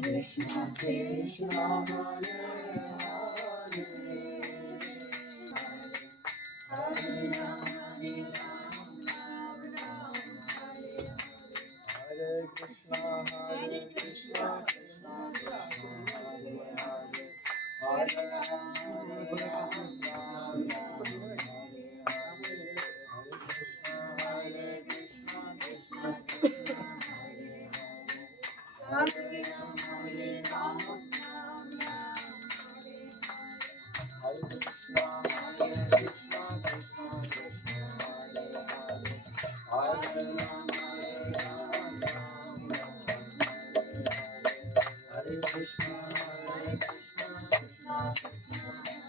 Krishna Krishna Hare Hare Hare Ram Hare Ram Ram Ram Hare Hare Krishna Krishna Krishna Hare Hare Hare Ram Hare Ram Ram Ram Hare Krishna Krishna Krishna Hare Hare Ram Hare Ram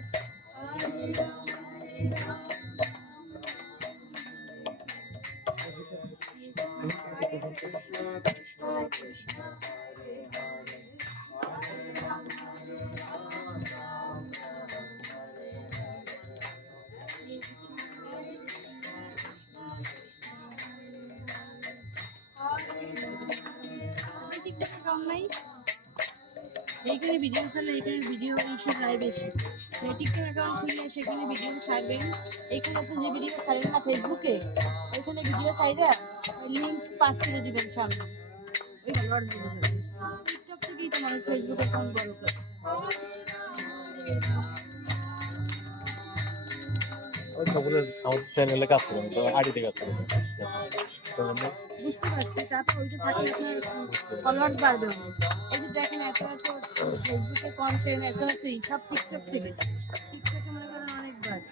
Ram Ram Hare Krishna Krishna Krishna Hare Hare Hare Ram Hare Ram Ram Ram Hare Krishna Krishna Krishna Hare Ram Hare Ram Hare Krishna Krishna Krishna Hare Hare Hare Ram Hare Ram Ram Ram Hare এইখানে video ছাড়লে এখানে video issue প্রায় বেশি। TikTok account খুললে সেখানে video ছাড়বেন। এইখানে আপনি যে ভিডিও ছাড়েন না ফেসবুকে, ওইখানে ভিডিও সাইডে লিঙ্ক পাস করে দিবেন সামনে। ওই টিকটক থেকেই তো মানুষ ফেসবুক অ্যাকাউন্ট বড় করে। আমাদের চ্যানেলে কাজ করেন তো আইডিতে কাজ করেন বুঝতে পারছি। তারপর ওইটা থাকলে আপনার ফলোয়ার্স বাড়বে অনেক। এই যে দেখেন এত এত ফেসবুকে কন্টেন্ট এত এত সব টিকটক থেকে, টিকটকে মনে করেন অনেক বাড়ে।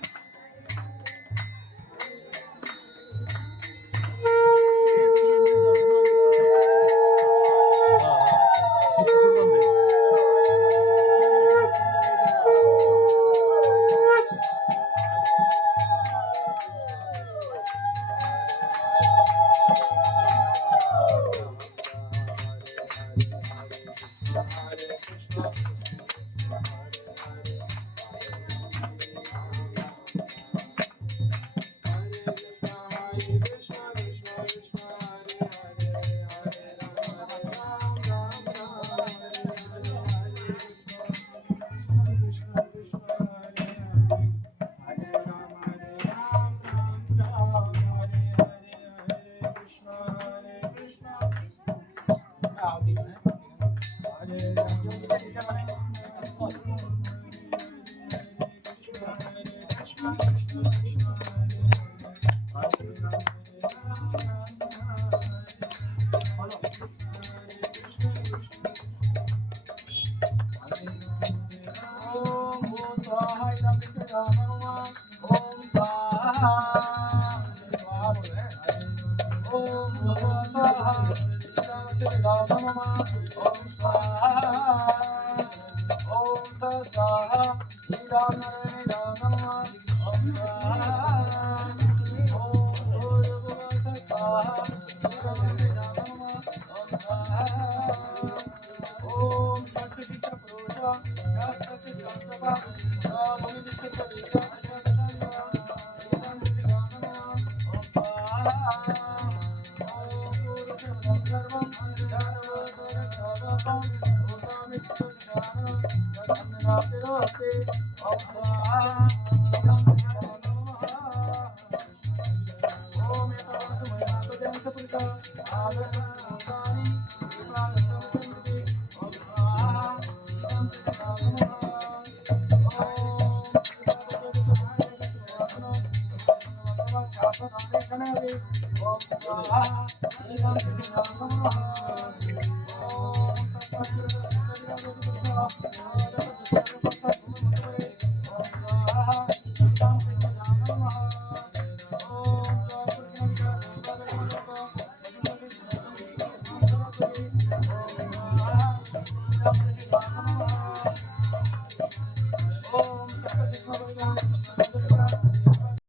Hare